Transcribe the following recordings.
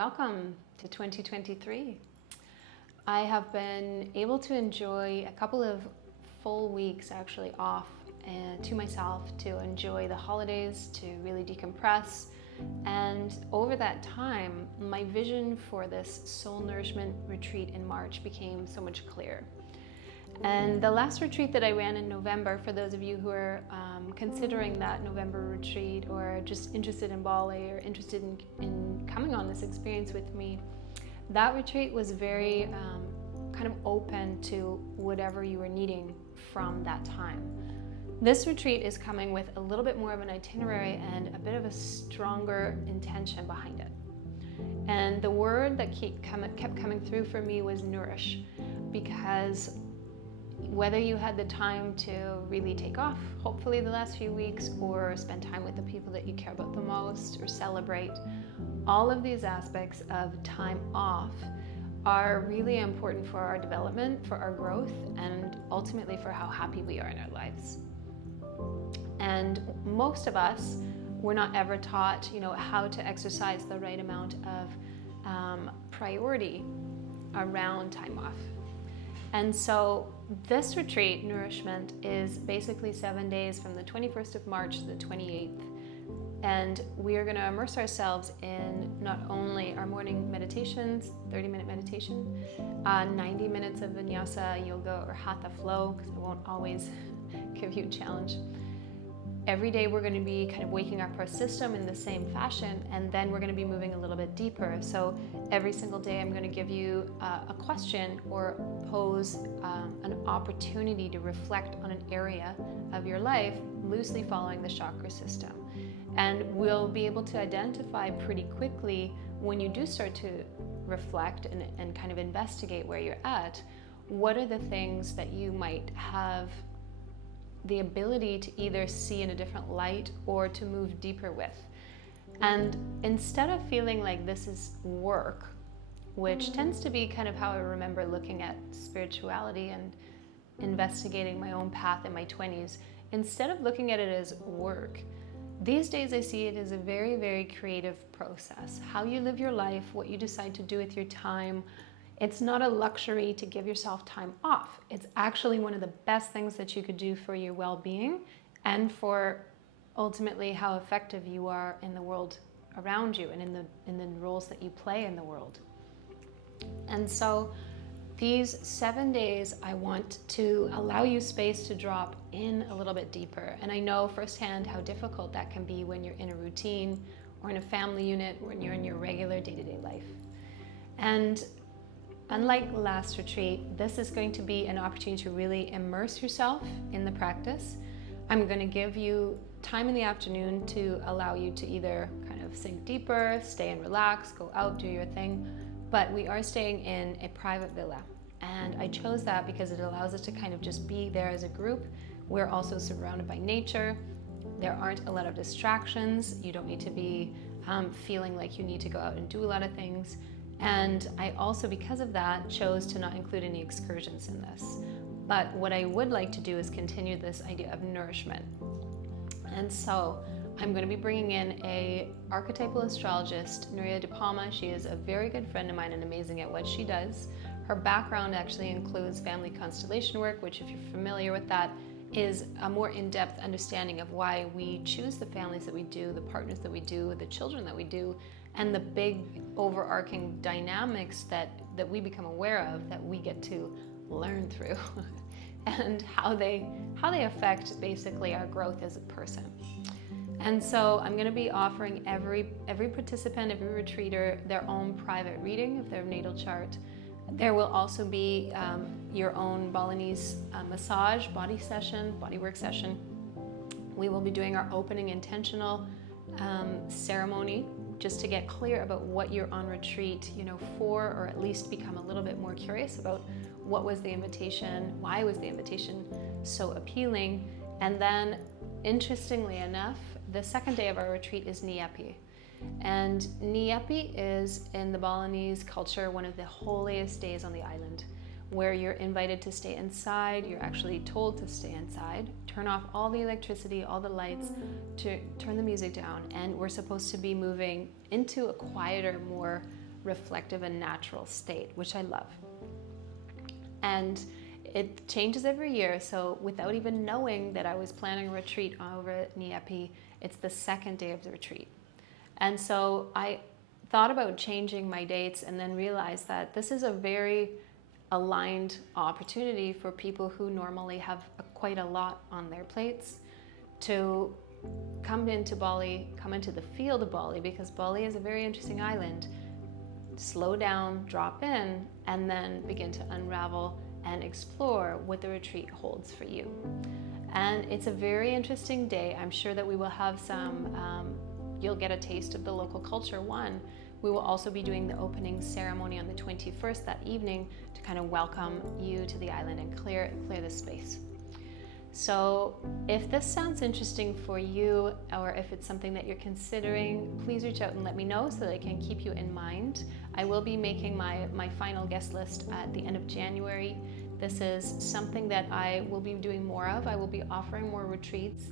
welcome to 2023. I have been able to enjoy a couple of full weeks actually off to myself to enjoy the holidays, to really decompress. And over that time, my vision for this soul nourishment retreat in March became so much clearer. And the last retreat that I ran in November, for those of you who are considering that November retreat or just interested in Bali or interested in coming on this experience with me, that retreat was very kind of open to whatever you were needing from that time. This retreat is coming with a little bit more of an itinerary and a bit of a stronger intention behind it. And the word that kept coming through for me was nourish, because whether you had the time to really take off, hopefully the last few weeks, or spend time with the people that you care about the most, or celebrate, all of these aspects of time off are really important for our development, for our growth, and ultimately for how happy we are in our lives. And most of us were not ever taught, how to exercise the right amount of priority around time off. And so this retreat, Nourishment, is basically 7 days from the 21st of March to the 28th. And we are going to immerse ourselves in not only our morning meditations, 30-minute meditation, 90 minutes of vinyasa, yoga, or hatha flow, because I won't always give you a challenge. Every day we're going to be kind of waking up our system in the same fashion, and then we're going to be moving a little bit deeper. So every single day I'm going to give you a question or pose an opportunity to reflect on an area of your life, loosely following the chakra system. And we'll be able to identify pretty quickly when you do start to reflect and kind of investigate where you're at, what are the things that you might have the ability to either see in a different light or to move deeper with. And instead of feeling like this is work, which tends to be kind of how I remember looking at spirituality and investigating my own path in my 20s, instead of looking at it as work, these days I see it as a very, very creative process. How you live your life, what you decide to do with your time. It's not a luxury to give yourself time off. It's actually one of the best things that you could do for your well-being and for ultimately how effective you are in the world around you and in the roles that you play in the world. And so these 7 days, I want to allow you space to drop in a little bit deeper. And I know firsthand how difficult that can be when you're in a routine or in a family unit, when you're in your regular day-to-day life. And unlike last retreat, this is going to be an opportunity to really immerse yourself in the practice. I'm going to give you time in the afternoon to allow you to either kind of sink deeper, stay and relax, go out, do your thing. But we are staying in a private villa. And I chose that because it allows us to kind of just be there as a group. We're also surrounded by nature. There aren't a lot of distractions. You don't need to be feeling like you need to go out and do a lot of things. And I also, because of that, chose to not include any excursions in this. But what I would like to do is continue this idea of nourishment. And so I'm going to be bringing in a archetypal astrologist, 𝐌𝐚𝐫𝐿. She is a very good friend of mine and amazing at what she does. Her background actually includes family constellation work, which, if you're familiar with that, is a more in-depth understanding of why we choose the families that we do, the partners that we do, the children that we do, and the big overarching dynamics that we become aware of, that we get to learn through, and how they affect basically our growth as a person. And so I'm going to be offering every participant, every retreater, their own private reading of their natal chart. There will also be your own Balinese massage, body session, bodywork session. We will be doing our opening intentional ceremony, just to get clear about what you're on retreat, for, or at least become a little bit more curious about what was the invitation, why was the invitation so appealing. And then, interestingly enough, the second day of our retreat is Nyepi. And Nyepi is, in the Balinese culture, one of the holiest days on the island, where you're invited to stay inside. You're actually told to stay inside, turn off all the electricity, all the lights, to turn the music down, and we're supposed to be moving into a quieter, more reflective and natural state, which I love. And it changes every year, so without even knowing that I was planning a retreat over at Nyepi, it's the second day of the retreat. And so I thought about changing my dates and then realized that this is a very aligned opportunity for people who normally have quite a lot on their plates to come into Bali, come into the field of Bali, because Bali is a very interesting island. Slow down, drop in, and then begin to unravel and explore what the retreat holds for you. And it's a very interesting day. I'm sure that we will have some, you'll get a taste of the local culture. One, we will also be doing the opening ceremony on the 21st that evening to kind of welcome you to the island and clear the space. So if this sounds interesting for you, or if it's something that you're considering, please reach out and let me know so that I can keep you in mind. I will be making my final guest list at the end of January. This is something that I will be doing more of. I will be offering more retreats,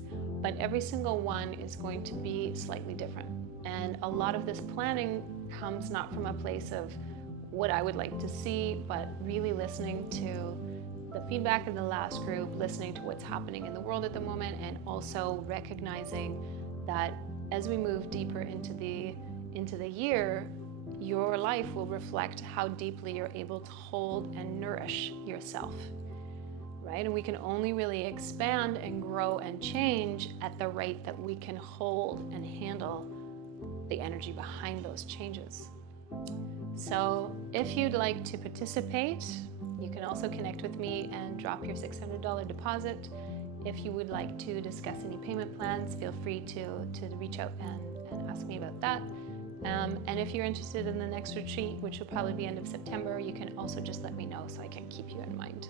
but every single one is going to be slightly different. And a lot of this planning comes not from a place of what I would like to see, but really listening to the feedback of the last group, listening to what's happening in the world at the moment, and also recognizing that as we move deeper into the year, your life will reflect how deeply you're able to hold and nourish yourself, right? And we can only really expand and grow and change at the rate that we can hold and handle the energy behind those changes. So if you'd like to participate, you can also connect with me and drop your $600 deposit. If you would like to discuss any payment plans, feel free to reach out and ask me about that. And if you're interested in the next retreat, which will probably be end of September, you can also just let me know so I can keep you in mind.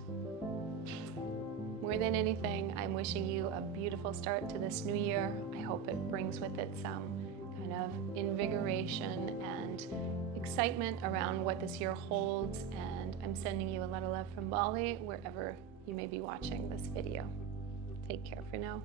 More than anything, I'm wishing you a beautiful start to this new year. I hope it brings with it some kind of invigoration and excitement around what this year holds, and I'm sending you a lot of love from Bali, wherever you may be watching this video. Take care for now.